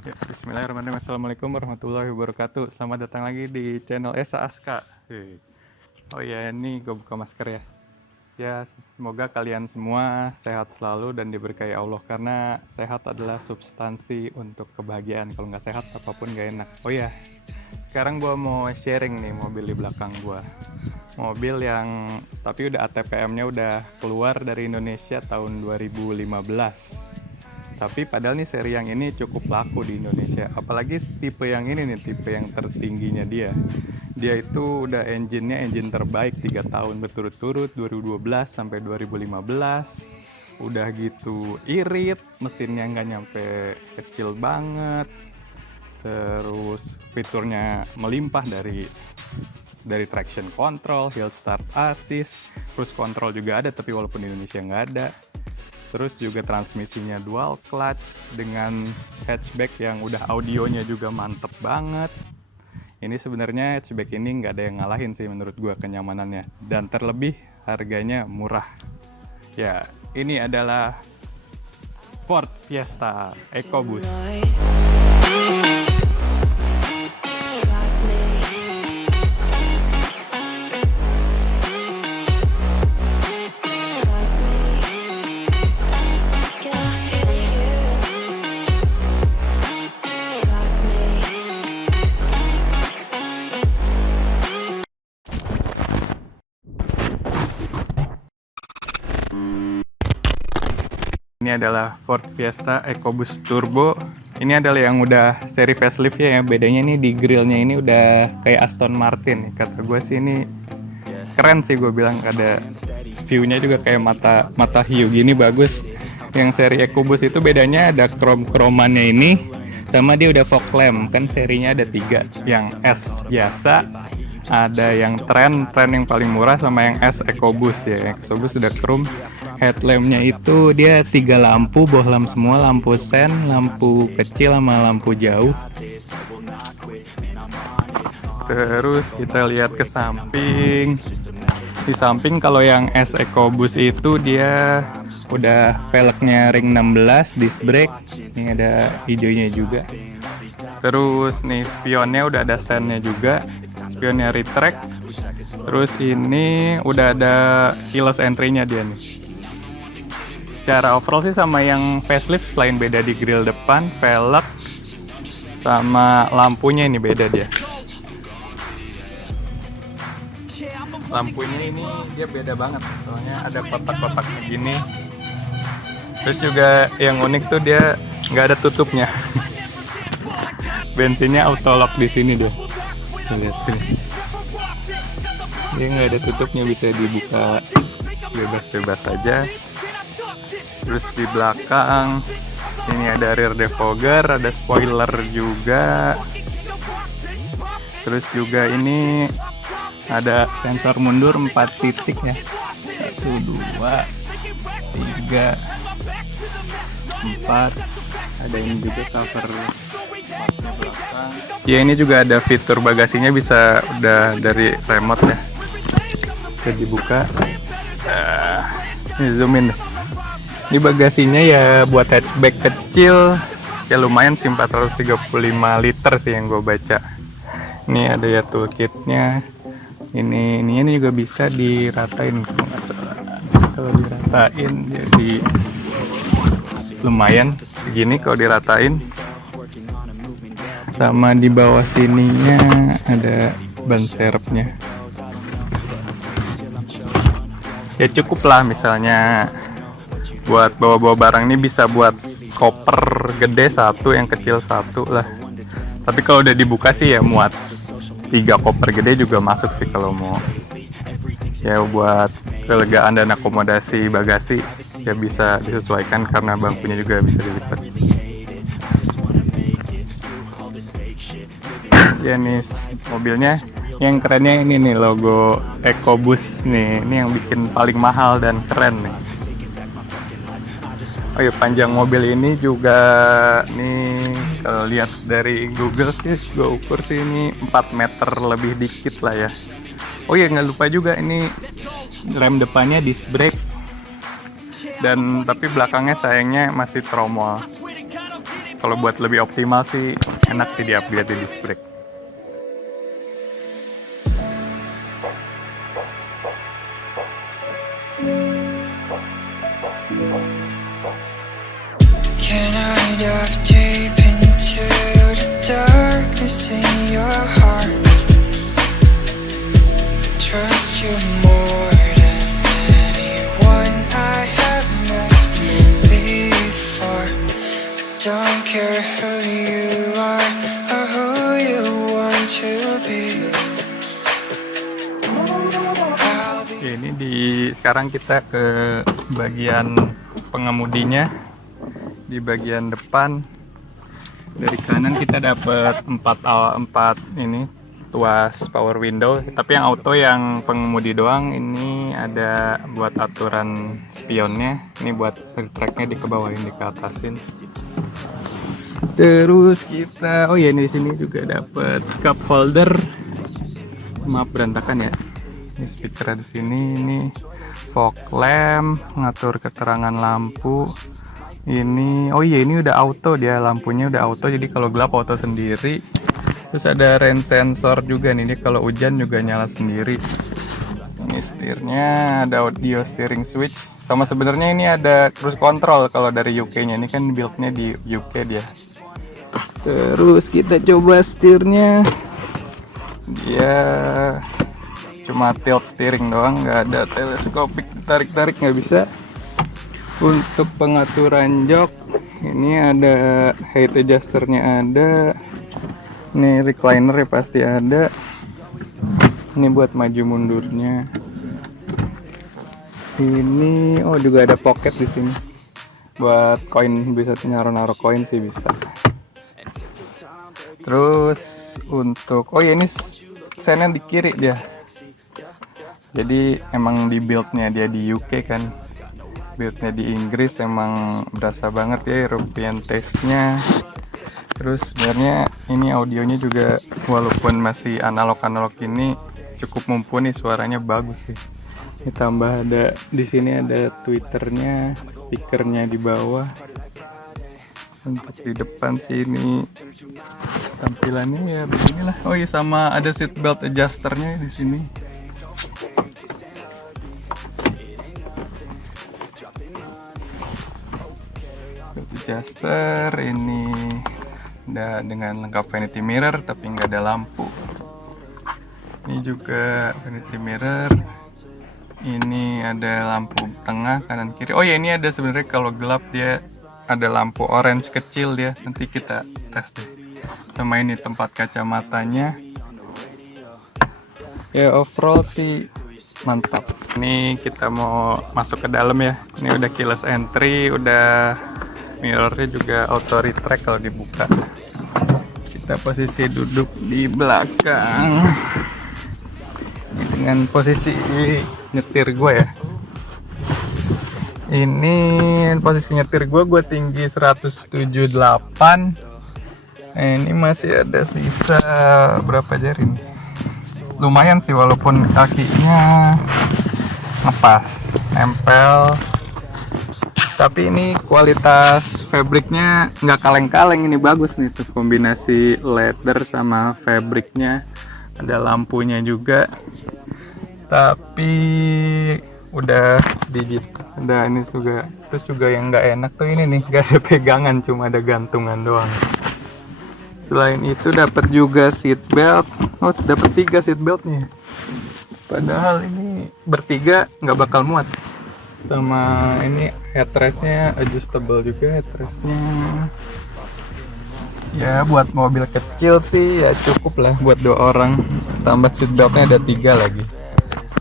Ya, bismillahirrahmanirrahim. Assalamualaikum warahmatullahi wabarakatuh. Selamat datang lagi di channel Esa Aska. Oh ya, ini gue buka masker ya. Ya, semoga kalian semua sehat selalu dan diberkahi Allah, karena sehat adalah substansi untuk kebahagiaan. Kalau nggak sehat, apapun nggak enak. Oh ya, sekarang gue mau sharing nih mobil di belakang gue. Mobil yang tapi udah ATPM-nya udah keluar dari Indonesia tahun 2015. Tapi padahal nih seri yang ini cukup laku di Indonesia. Apalagi tipe yang ini nih, tipe yang tertingginya dia. Dia itu udah engine terbaik 3 tahun berturut-turut, 2012 sampai 2015. Udah gitu irit, mesinnya nggak nyampe kecil banget. Terus fiturnya melimpah dari traction control, hill start assist, cruise control juga ada, tapi walaupun di Indonesia nggak ada. Terus juga transmisinya dual clutch dengan hatchback yang udah audionya juga mantep banget. Ini sebenarnya hatchback ini nggak ada yang ngalahin sih menurut gua kenyamanannya, dan terlebih harganya murah. Ya, ini adalah Ford Fiesta EcoBoost. Ini adalah Ford Fiesta EcoBoost Turbo. Ini adalah yang udah seri facelift ya. Bedanya nih di grillnya ini udah kayak Aston Martin. Kata gue sih ini keren sih, gue bilang. Ada view-nya juga kayak mata hiu gini, bagus. Yang seri EcoBoost itu bedanya ada krom-kromannya ini, sama dia udah fog lamp. Kan serinya ada 3, yang S biasa, ada yang trend yang paling murah, sama yang S EcoBoost ya. EcoBoost udah chrome. Headlampnya itu dia 3 lampu, bohlam semua, lampu sen, lampu kecil sama lampu jauh. Terus kita lihat ke samping. Di samping kalau yang S EcoBoost itu dia udah velgnya ring 16, disc brake. Ini ada hijaunya juga. Terus nih spionnya udah ada sennya juga, spionnya retract. Terus ini udah ada keyless entry-nya dia nih. Secara overall sih sama yang facelift, selain beda di grill depan, velg, sama lampunya ini beda dia. Lampunya ini dia beda banget, soalnya ada kotak-kotak begini. Terus juga yang unik tuh dia nggak ada tutupnya. Bensinnya auto lock di sini deh. Lihat sini. Dia nggak ada tutupnya, bisa dibuka bebas-bebas aja. Terus di belakang ini ada rear defogger, ada spoiler juga. Terus juga ini ada sensor mundur 4 titik ya. 1, 2, 3, 4. Ada ini juga cover belakang. Ya, ini juga ada fitur bagasinya, bisa udah dari remote ya. Bisa dibuka. Ini zoom in. Ini bagasinya ya buat hatchback kecil ya lumayan sih, 435 liter sih yang gue baca. Ini ada ya toolkitnya. Ini juga bisa diratain kalau nggak salah. Kalau diratain jadi lumayan segini kalau diratain. Sama di bawah sininya ada ban serepnya. Ya cukup lah, misalnya buat bawa-bawa barang ini bisa buat koper gede 1, yang kecil 1 lah. Tapi kalau udah dibuka sih ya muat 3 koper gede juga masuk sih kalau mau. Ya buat kelegaan dan akomodasi bagasi ya bisa disesuaikan, karena bangkunya juga bisa dilipat. Ya nih mobilnya, yang kerennya ini nih logo EcoBoost nih. Ini yang bikin paling mahal dan keren nih. Oh iya, panjang mobil ini juga nih kalau lihat dari Google sih, gue ukur sih ini 4 meter lebih dikit lah ya. Oh iya, nggak lupa juga ini rem depannya disc brake, dan tapi belakangnya sayangnya masih tromol. kalau buat lebih optimal sih enak sih di upgrade di disc brake. Can I dive deep into the darkness in your heart? Trust you more than anyone I have met before. I don't care who you are or who you want to be. I'll be Ya, ini sekarang kita ke bagian pengemudinya. Di bagian depan dari kanan kita dapat 4 ini tuas power window, tapi yang auto yang pengemudi doang. Ini ada buat aturan spionnya, ini buat tracknya dikebawain, dikeatasin. Terus kita ini di sini juga dapat cup holder. Maaf berantakan ya. Ini speaker di sini, ini fog lamp, ngatur keterangan lampu. Ini ini udah auto, dia lampunya udah auto, jadi kalau gelap auto sendiri. Terus ada rain sensor juga nih, kalau hujan juga nyala sendiri. Ini setirnya, ada audio steering switch, sama sebenarnya ini ada cruise control kalau dari UK-nya. Ini kan build-nya di UK dia. Terus kita coba setirnya, dia cuma tilt steering doang, nggak ada teleskopik, tarik-tarik nggak bisa. Untuk pengaturan jok, ini ada height adjusternya ada, ini recliner pasti ada, ini buat maju mundurnya. Ini juga ada pocket di sini, buat koin, bisa naruh koin sih bisa. Terus untuk ini sennya di kiri dia, jadi emang di buildnya dia di UK kan. Buildnya di Inggris emang berasa banget ya European taste-nya. Terus sebenarnya ini audionya juga walaupun masih analog ini cukup mumpuni, suaranya bagus sih. Ditambah ada di sini ada tweeternya, speakernya di bawah. Untuk di depan sini tampilannya ya beginilah. Sama ada seat belt adjusternya di sini. Adjuster ini udah dengan lengkap vanity mirror tapi nggak ada lampu. Ini juga vanity mirror. Ini ada lampu tengah, kanan, kiri. Ini ada sebenarnya kalau gelap dia ada lampu orange kecil dia. Nanti kita tes deh. Sama ini tempat kacamatanya. Ya overall sih mantap. Ini kita mau masuk ke dalam ya. Ini udah keyless entry, udah mirrornya juga auto retract kalau dibuka. Kita posisi duduk di belakang dengan posisi nyetir gue ya. Ini posisi nyetir gue tinggi 178. Ini masih ada sisa berapa jari nih? Lumayan sih walaupun kakinya ngepas, nempel. Tapi ini kualitas fabriknya nggak kaleng-kaleng, ini bagus nih tuh kombinasi leather sama fabriknya. Ada lampunya juga. Tapi udah digital. Ada ini juga. Terus juga yang nggak enak tuh ini nih, nggak ada pegangan, cuma ada gantungan doang. Selain itu dapat juga seat belt. Dapat 3 seat belt nih. Padahal ini bertiga nggak bakal muat. Sama ini headrestnya adjustable juga headrestnya. Ya buat mobil kecil sih ya cukup lah buat 2 orang. Tambah seat beltnya ada 3 lagi.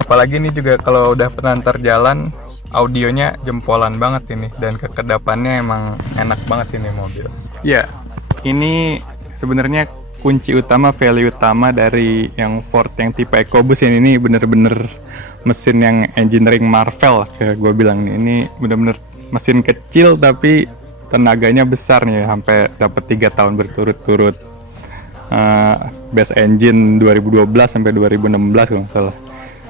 Apalagi ini juga kalau udah penantar jalan, audionya jempolan banget ini, dan kekedapannya emang enak banget ini mobil. Ya, ini sebenarnya kunci utama, value utama dari yang Ford yang tipe EcoBoost ini bener-bener mesin yang engineering Marvel kayak gue bilang nih. Ini bener-bener mesin kecil tapi tenaganya besar nih, sampai dapat 3 tahun berturut-turut. Base engine 2012 sampai 2016 kalau nggak salah.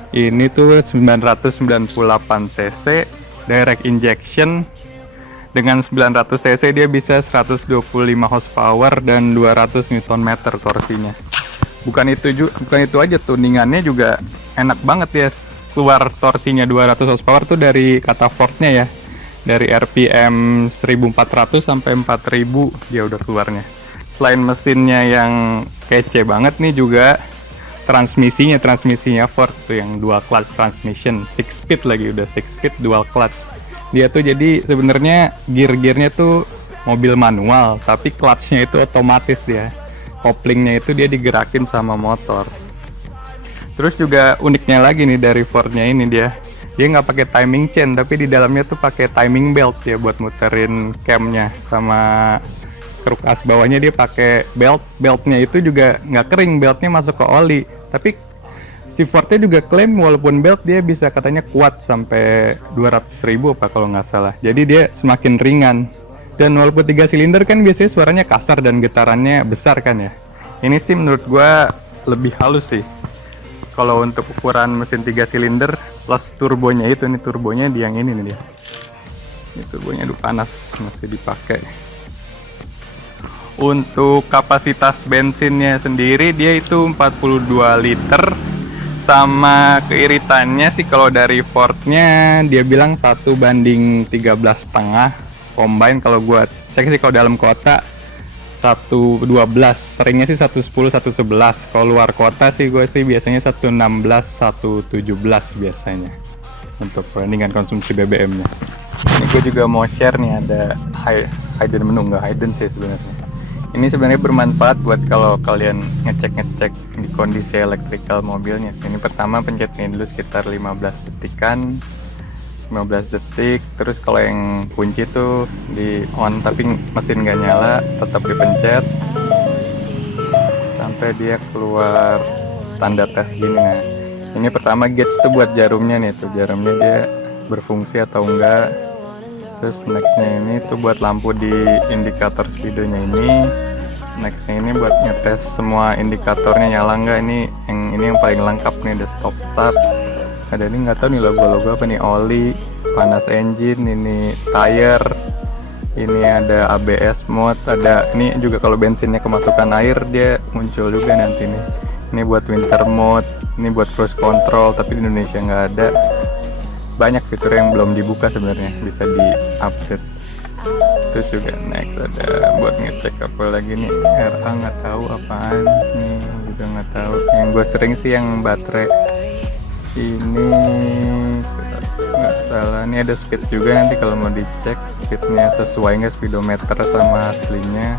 Ini tuh 998 cc, direct injection, Dengan 900 cc dia bisa 125 horsepower dan 200 Nm torsinya. Bukan itu aja, tuningannya juga enak banget ya. Keluar torsinya 200 horsepower tuh dari kata Ford-nya ya. Dari RPM 1400 sampai 4000 dia udah keluarnya. Selain mesinnya yang kece banget nih, juga transmisinya Ford tuh yang dual clutch transmission, 6 speed lagi, udah 6 speed dual clutch. Dia tuh jadi sebenarnya gear-gearnya tuh mobil manual, tapi clutchnya itu otomatis dia. Koplingnya itu dia digerakin sama motor. Terus juga uniknya lagi nih dari Ford-nya ini, dia nggak pakai timing chain, tapi di dalamnya tuh pakai timing belt ya buat muterin camnya, sama kruk as bawahnya dia pakai beltnya itu juga nggak kering, beltnya masuk ke oli. Tapi si Ford-nya juga klaim walaupun belt dia bisa katanya kuat sampai 200.000 apa kalau nggak salah. Jadi dia semakin ringan. Dan walaupun 3 silinder kan biasanya suaranya kasar dan getarannya besar kan ya. Ini sih menurut gua lebih halus sih. Kalau untuk ukuran mesin 3 silinder plus turbonya itu, nih turbonya di yang ini nih dia. Ini turbonya aduh panas, masih dipakai. Untuk kapasitas bensinnya sendiri dia itu 42 liter. Sama keiritannya sih kalau dari Ford-nya dia bilang 1:13,5 combine. Kalau gua cek sih kalau dalam kota 1:12, seringnya sih 1:10, 1:11. Kalau luar kota sih gue sih biasanya 1:16, 1:17 biasanya untuk perbandingan konsumsi BBM-nya. Ini gue juga mau share nih, ada hidden menu, nggak hidden sih sebenarnya. Ini sebenarnya bermanfaat buat kalau kalian ngecek di kondisi elektrikal mobilnya. Ini pertama pencet ini dulu sekitar 15 detik, terus kalau yang kunci tuh di on tapi mesin nggak nyala, tetap dipencet sampai dia keluar tanda tes gini. Nah, ini pertama gauge tuh buat jarumnya nih, tuh jarumnya dia berfungsi atau enggak. Terus nextnya ini tuh buat lampu di indikator speedonya ini. Nextnya ini buat ngetes semua indikatornya nyala enggak. Ini yang paling lengkap nih, ada stop start. Ada ini nggak tahu nih logo-logo apa nih, oli, panas engine, ini tire, ini ada ABS mode, ada ini juga kalau bensinnya kemasukan air dia muncul juga nanti nih. Ini buat winter mode, ini buat cruise control, tapi di Indonesia nggak ada. Banyak fitur yang belum dibuka sebenarnya, bisa di-update. Terus juga next ada buat ngecek apa lagi nih, RA nggak tahu apaan nih, juga nggak tahu. Yang gue sering sih yang baterai. Ini nggak salah, ini ada speed juga, nanti kalau mau dicek speednya sesuai nggak speedometer sama aslinya.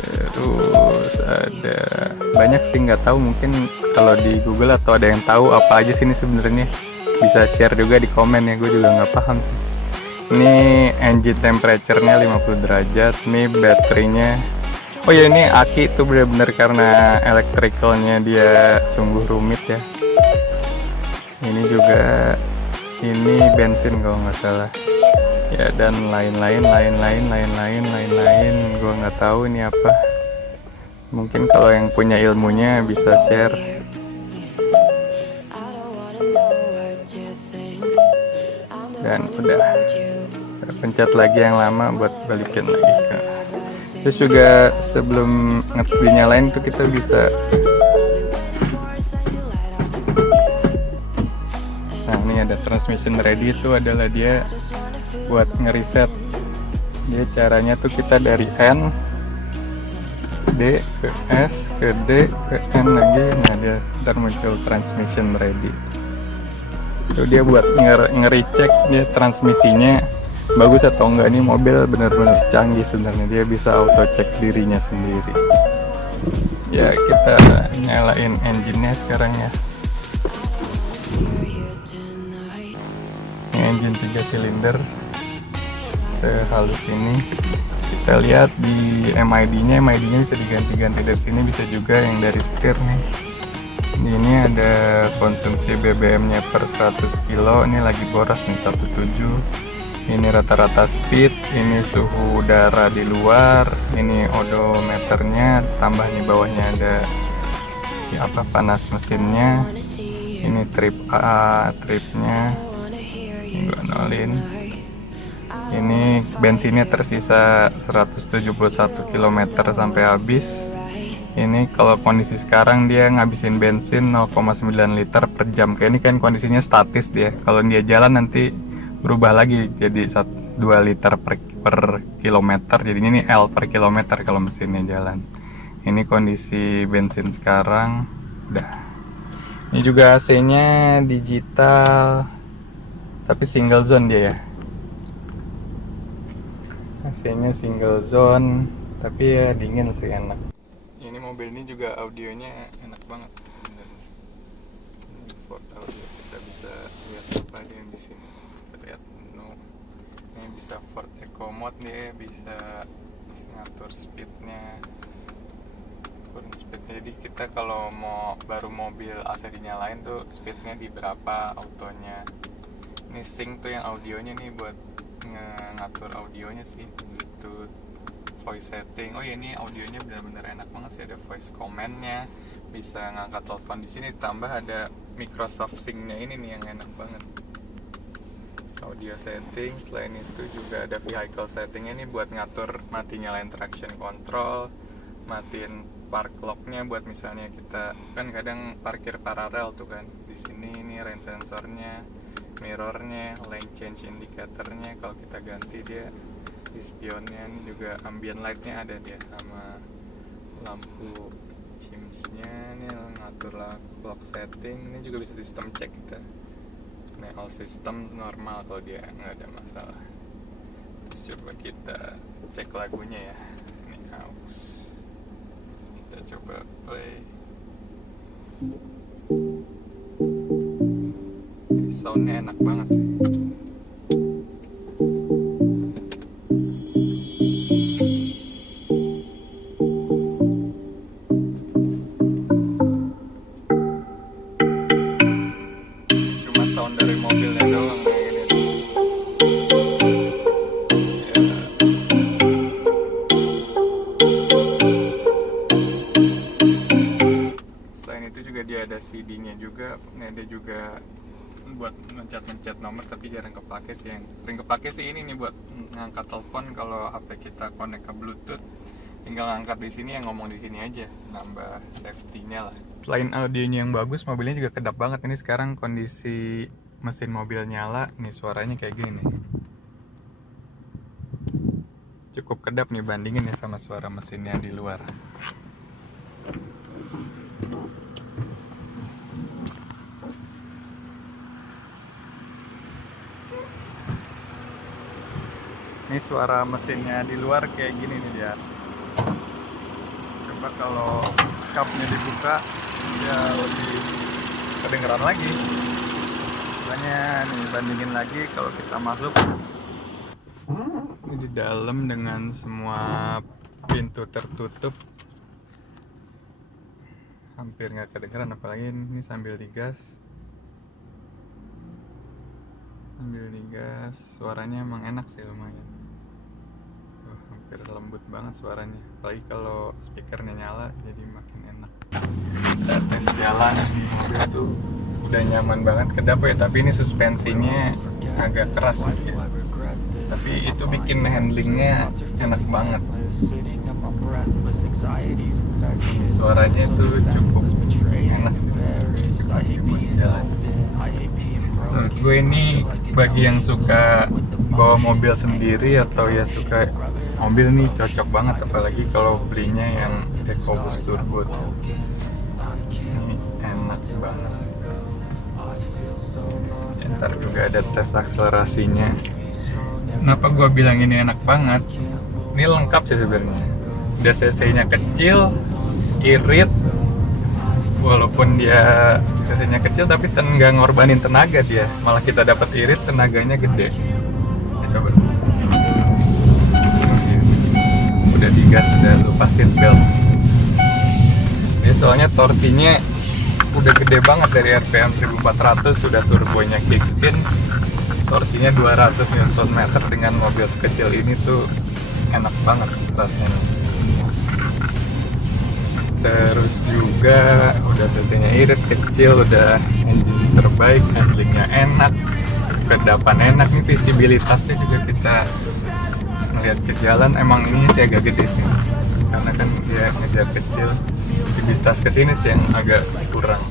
Terus ada banyak sih nggak tahu, mungkin kalau di Google atau ada yang tahu apa aja sih ini sebenarnya bisa share juga di komen ya, gue juga nggak paham. Ini engine temperature-nya 50 derajat, ini baterainya. Oh ya, ini aki itu benar-benar karena electrical-nya dia sungguh rumit ya. Ini juga ini bensin kalau nggak salah ya, dan lain-lain gue nggak tahu ini apa. Mungkin kalau yang punya ilmunya bisa share. Dan udah pencet lagi yang lama buat balikin lagi ke. Terus juga sebelum dinyalain tuh kita bisa, ada transmission ready, itu adalah dia buat ngereset. Dia caranya tuh kita dari N D ke S ke D ke N lagi, nah dia ntar muncul transmission ready. Itu dia buat nge-recheck dia transmisinya bagus atau enggak. Ini mobil bener-bener canggih sebenarnya, dia bisa auto check dirinya sendiri. Ya kita nyalain engine-nya sekarang ya. Engine 3 silinder sehalus ini. Kita lihat di MID-nya bisa diganti-ganti dari sini, bisa juga yang dari setir nih. Ini ada konsumsi BBM-nya per 100 kilo, ini lagi boros nih 17. Ini rata-rata speed, ini suhu udara di luar, ini odometernya, tambah nih bawahnya ada ya, panas mesinnya. Ini trip A, tripnya gue nolin. Ini bensinnya tersisa 171 km sampai habis. Ini kalau kondisi sekarang dia ngabisin bensin 0,9 liter per jam. Kayak ini kan kondisinya statis dia. Kalau dia jalan nanti berubah lagi jadi 2 liter per kilometer. Jadinya ini L per kilometer kalau mesinnya jalan. Ini kondisi bensin sekarang. Udah. Ini juga AC-nya digital, tapi single zone dia ya. AC-nya single zone, tapi ya dingin sih, enak. Ini mobil ini juga audionya enak banget sebenarnya. Ini Ford Audio, kita bisa lihat apa aja yang di sini. Kita lihat menu. Ini bisa Ford Eco Mode nih, bisa ngatur speednya, turun speednya. Jadi kita kalau mau baru mobil AC dinyalain tuh speednya di berapa autonya. Ini sync tuh yang audionya nih buat ngatur audionya sih, Bluetooth, voice setting. Oh ya, ini audionya benar-benar enak banget sih, ada voice command-nya, bisa ngangkat telepon di sini, tambah ada Microsoft Sync-nya ini nih yang enak banget. Audio setting, selain itu juga ada vehicle setting-nya nih buat ngatur mati nyalain traction control, matiin park lock-nya buat misalnya kita kan kadang parkir paralel tuh kan. Di sini ini rain sensornya, mirrornya, lane change indicatornya, kalau kita ganti dia di spionnya. Ini juga ambient lightnya ada dia, sama lampu chimsnya. Ini ngatur clock setting. Ini juga bisa sistem cek kita. Nah, all system normal kalau dia nggak ada masalah. Terus coba kita cek lagunya ya. Ini aux. Kita coba play. Soundnya enak banget sih. Cuma sound dari mobilnya doang kayak gini. Ya. Selain itu juga dia ada CD-nya juga. Nah, ada juga buat mencet nomor, tapi jarang kepake sih. Yang sering kepake sih ini nih buat ngangkat telepon kalau HP kita connect ke Bluetooth. Tinggal ngangkat di sini, yang ngomong di sini aja, nambah safety-nya lah. Selain audionya yang bagus, mobilnya juga kedap banget. Ini sekarang kondisi mesin mobil nyala, nih suaranya kayak gini nih. Cukup kedap nih, bandingin ya sama suara mesinnya di luar. Ini suara mesinnya di luar kayak gini nih dia. Coba kalau cupnya dibuka, ya lebih kedengeran lagi. Makanya nih bandingin lagi kalau kita masuk. Ini di dalam dengan semua pintu tertutup, hampir nggak kedengeran. Apalagi ini sambil digas. Suaranya emang enak sih, lumayan. Hampir lembut banget suaranya, apalagi kalau speakernya nyala jadi makin enak. Kita tes jalan di mobil tuh udah nyaman banget, kedap ya, tapi ini suspensinya agak keras gitu ya. Tapi itu bikin handlingnya enak banget. Suaranya tuh cukup enak sih buat jalan. Menurut gue ini bagi yang suka bawa mobil sendiri atau ya suka mobil nih cocok banget, apalagi kalau belinya yang EcoBoost Turbo. Ini enak banget. Ntar juga ada tes akselerasinya. Kenapa gue bilang ini enak banget? Ini lengkap sih sebenarnya. Udah cc-nya kecil, irit, walaupun dia cc-nya kecil tapi nggak ngorbanin tenaga dia, malah kita dapat irit, tenaganya gede. Coba. Udah digas, udah lupa seat belt. Ini soalnya torsinya udah gede banget, dari RPM 1400, sudah turbonya kickspin, torsinya 200 Nm. Dengan mobil sekecil ini tuh enak banget rasanya. Terus juga udah cc-nya irit, kecil, udah engine terbaik, handlingnya enak. sedapan enak nih, visibilitasnya juga kita ngeliat ke jalan emang ini sih agak gede sih karena kan dia ngejar kecil, visibilitas kesini sih yang agak kurang,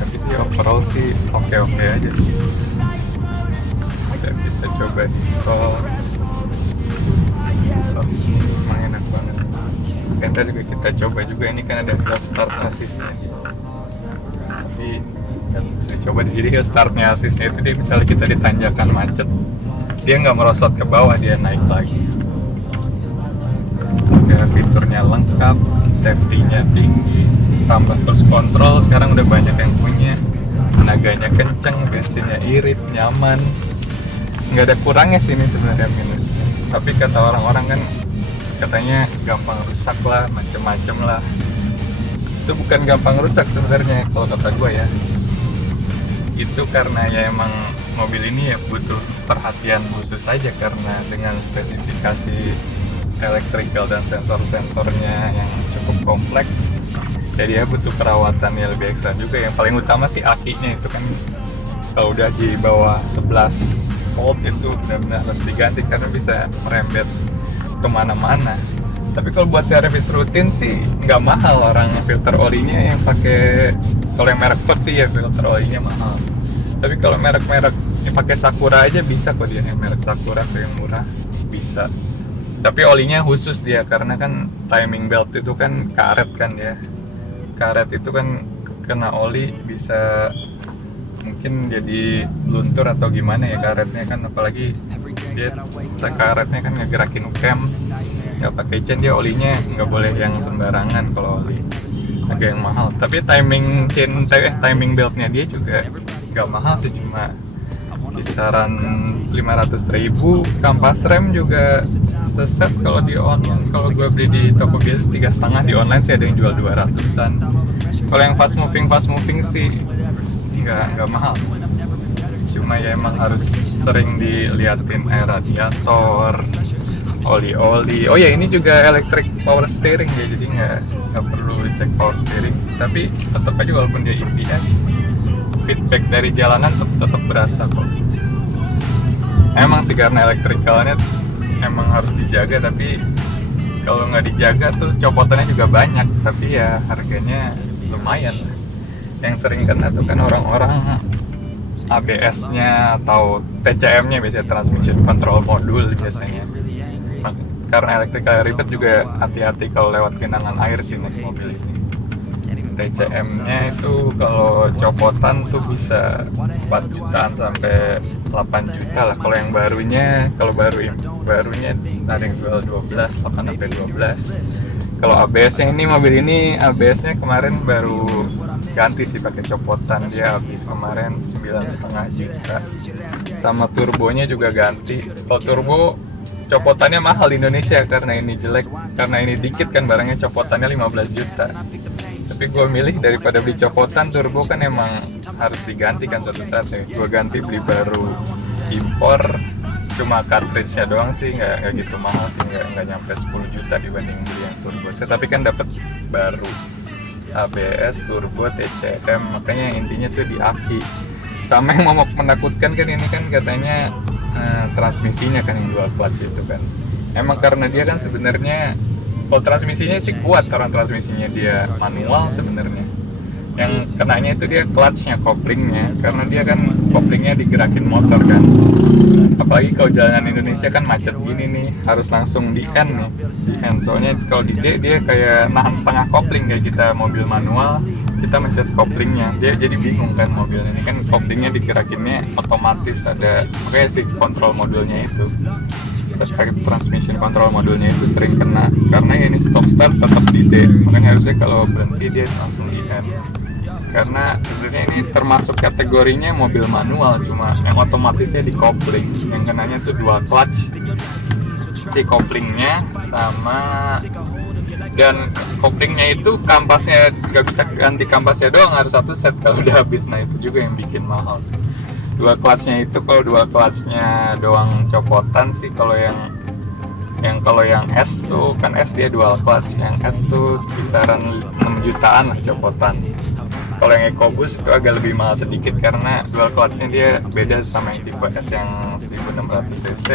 tapi sih overall sih oke aja sih. Kita coba di tol emang enak banget. Kita juga kita coba juga, ini kan ada start asisnya, tapi bisa coba jadi startnya asisnya itu dia misalnya kita di tanjakan macet, dia nggak merosot ke bawah, dia naik lagi. Ada fiturnya lengkap, safety-nya tinggi, tambah cruise control sekarang udah banyak yang punya, tenaganya kenceng, bensinnya irit, nyaman, nggak ada kurangnya sih ini sebenarnya minus. Tapi kata orang-orang kan katanya gampang rusak lah, macem-macem lah. Itu bukan gampang rusak sebenarnya kalau kata gue ya. Itu karena ya emang mobil ini ya butuh perhatian khusus aja karena dengan spesifikasi electrical dan sensor-sensornya yang cukup kompleks. Jadi ya butuh perawatan yang lebih ekstra juga. Yang paling utama sih akinya itu kan kalau udah di bawah 11 volt itu benar-benar harus diganti karena bisa merembet kemana-mana. Tapi kalau buat servis rutin sih nggak mahal, orang filter olinya yang pakai, kalau yang merek Ford sih ya filter olinya mahal. Tapi kalau merek-merek yang pakai Sakura aja bisa kok dia, yang merek Sakura tuh yang murah bisa. Tapi olinya khusus dia karena kan timing belt itu kan karet kan ya. Karet itu kan kena oli bisa mungkin jadi luntur atau gimana ya karetnya kan, apalagi dia karetnya kan ngegerakin cam, nggak pakai chain, dia olinya nggak boleh yang sembarangan kalau oli, agak yang mahal. Tapi timing beltnya dia juga nggak mahal sih, cuma kisaran 500.000. Kampas rem juga seset kalau di online, kalau gue beli di toko biasa 3,5, di online sih ada yang jual 200-an. Kalau yang fast moving sih nggak mahal, cuma ya emang harus sering diliatin air radiator, oli. Oh ya ini juga electric power steering ya, jadi nggak perlu cek power steering, tapi tetap aja walaupun dia EPS, feedback dari jalanan tetap berasa kok. Emang sih karena elektrikalnya emang harus dijaga, tapi kalau nggak dijaga tuh copotannya juga banyak, tapi ya harganya lumayan. Yang sering kena tuh kan orang-orang ABS-nya atau TCM-nya, biasanya transmission control module biasanya. Karena elektrikal ribet juga hati-hati kalau lewat genangan air sih naik mobil ini. TCM-nya itu kalau copotan tuh bisa 4 jutaan sampai 8 juta lah. Kalau yang barunya, barunya ada yang jual 12, 8 sampai 12. Kalau ABS-nya ini, mobil ini ABS-nya kemarin baru ganti sih pakai copotan, dia habis kemarin 9,5 juta. Sama turbonya juga ganti. Kalau turbo copotannya mahal di Indonesia karena ini jelek, karena ini dikit kan barangnya, copotannya 15 juta. Tapi gue milih daripada beli copotan, turbo kan emang harus diganti kan suatu saat ya. Gue ganti, beli baru impor, cuma cartridge-nya doang sih, nggak gitu mahal sih, nggak nyampe 10 juta dibanding beli yang turbo. Tapi kan dapat baru ABS, turbo, TCM, makanya intinya tuh di aki. Sama yang mau menakutkan kan ini kan katanya transmisinya kan yang dual clutch itu kan. Emang karena dia kan sebenarnya kalau transmisinya sih kuat, karena transmisinya dia manual sebenarnya. Yang kenanya itu dia clutch-nya, koplingnya, karena dia kan koplingnya digerakin motor kan. Apalagi kalau jalanan Indonesia kan macet gini nih, harus langsung di N nih, soalnya kalau di D dia kayak nahan setengah kopling, kayak kita mobil manual kita mencet koplingnya, dia jadi bingung kan mobil ini kan, koplingnya digerakinnya otomatis, ada kayak si kontrol modulnya itu, pakai transmission control modulnya itu sering kena, karena ini stop start tetap di D, makanya harusnya kalau berhenti dia langsung di N. Karena sebenarnya ini termasuk kategorinya mobil manual, cuma yang otomatisnya di kopling, yang kenanya tuh dual clutch, si koplingnya sama, dan koplingnya itu kampasnya nggak bisa ganti kampasnya doang, harus satu set kalau udah habis. Nah itu juga yang bikin mahal. Dual clutchnya itu kalau dual clutchnya doang copotan sih, kalau yang S tuh kan S dia dual clutch, yang S tuh kisaran 6 jutaan lah copotan. Kalau yang EcoBoost itu agak lebih mahal sedikit karena dual clutch-nya dia beda sama yang tipe S yang 1600 cc.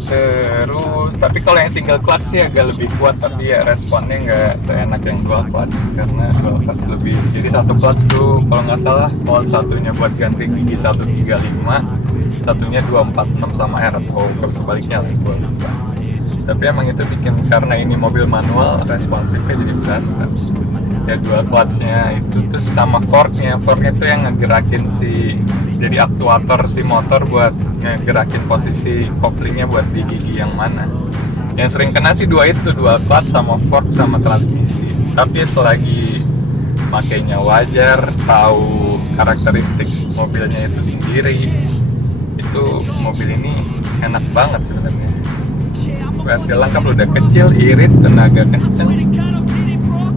Terus, tapi kalau yang single clutch sih agak lebih kuat, tapi ya responnya nggak seenak yang dual clutch karena dual clutch lebih. Jadi satu clutch tuh kalau nggak salah mode satunya buat ganti gigi 135, satunya 246 sama R atau sebaliknya lah gua lupa. Tapi emang itu bikin, karena ini mobil manual, responsifnya jadi berasa. Ya dual clutch-nya itu terus sama forknya tuh yang ngegerakin si, jadi aktuator si motor buat ngegerakin posisi couplingnya buat di gigi yang mana. Yang sering kena sih dua itu, dual clutch sama fork sama transmisi. Tapi selagi makainya wajar, tahu karakteristik mobilnya itu sendiri, itu mobil ini enak banget sebenarnya. Versi lengkap udah kecil, irit, tenaga kenceng,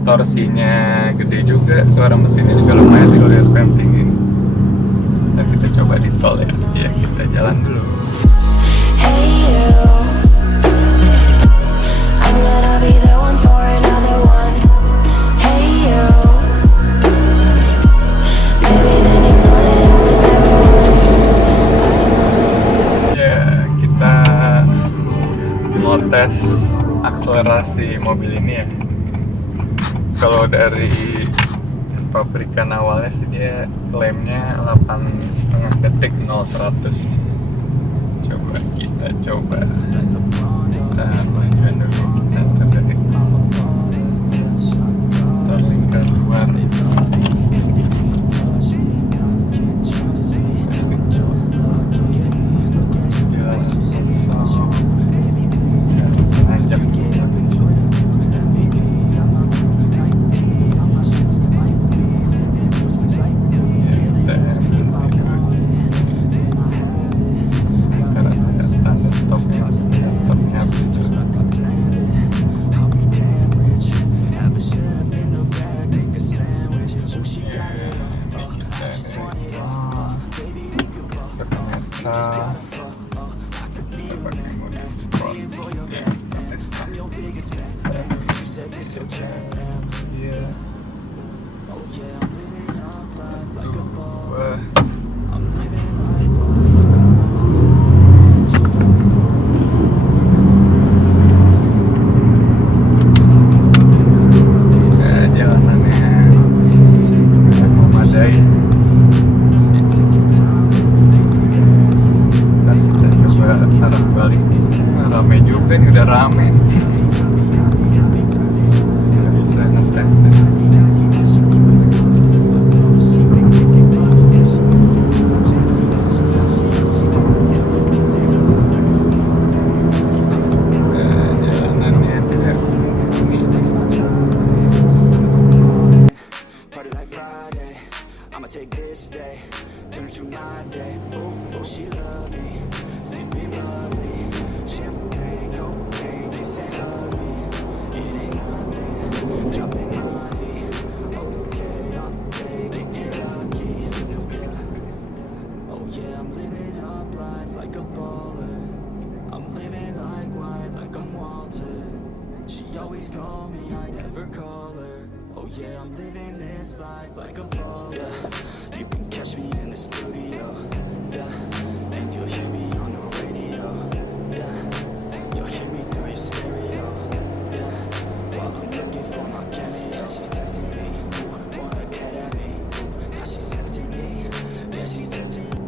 torsinya gede juga, suara mesinnya juga lumayan kalau lihat rem tinggi. Nah, kita coba di tol ya. Ya, kita jalan dulu. Hey you, I'm gonna be the one for another one. Hey you, maybe then you know that I was never one. Ya, kita mau tes akselerasi mobil ini ya. Kalau dari pabrikan awalnya sih dia klaimnya 8,5 detik 0-100. Coba kita coba. Kita mainkan dulu, kita dari starting keluar itu. Rame juga nih, udah rame. Nggak bisa ngetes ya. Jalanannya tidak always told me I never call her. Oh yeah, I'm living this life like a baller. Yeah, you can catch me in the studio. Yeah, and you'll hear me on the radio. Yeah, you'll hear me through your stereo. Yeah, while I'm looking for my cameo. She's texting me, ooh, wanna get at me. Ooh, now she's texting me. Yeah, she's texting me.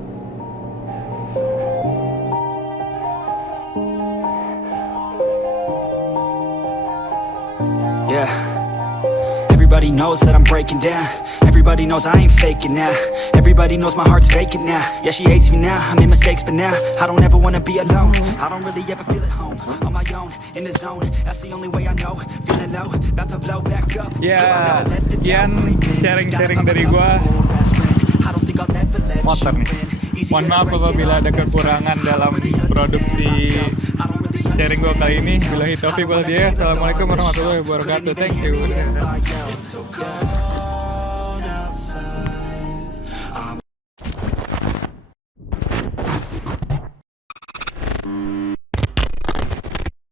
Yeah, everybody knows that I'm breaking down. Everybody knows I ain't faking now. Everybody knows my heart's faking now. Yeah, she hates me now, I made mistakes but now I don't ever wanna be alone. I don't really ever feel at home. On my own, in the zone, that's the only way I know. Feeling low, about to blow back up. Ya, sekian sharing-sharing dari gua motor nih. Mohon maaf apabila ada kekurangan dalam produksi sharing gua kali ini. Billahi taufiq wal hidayah. Assalamualaikum warahmatullahi wabarakatuh. Thank you.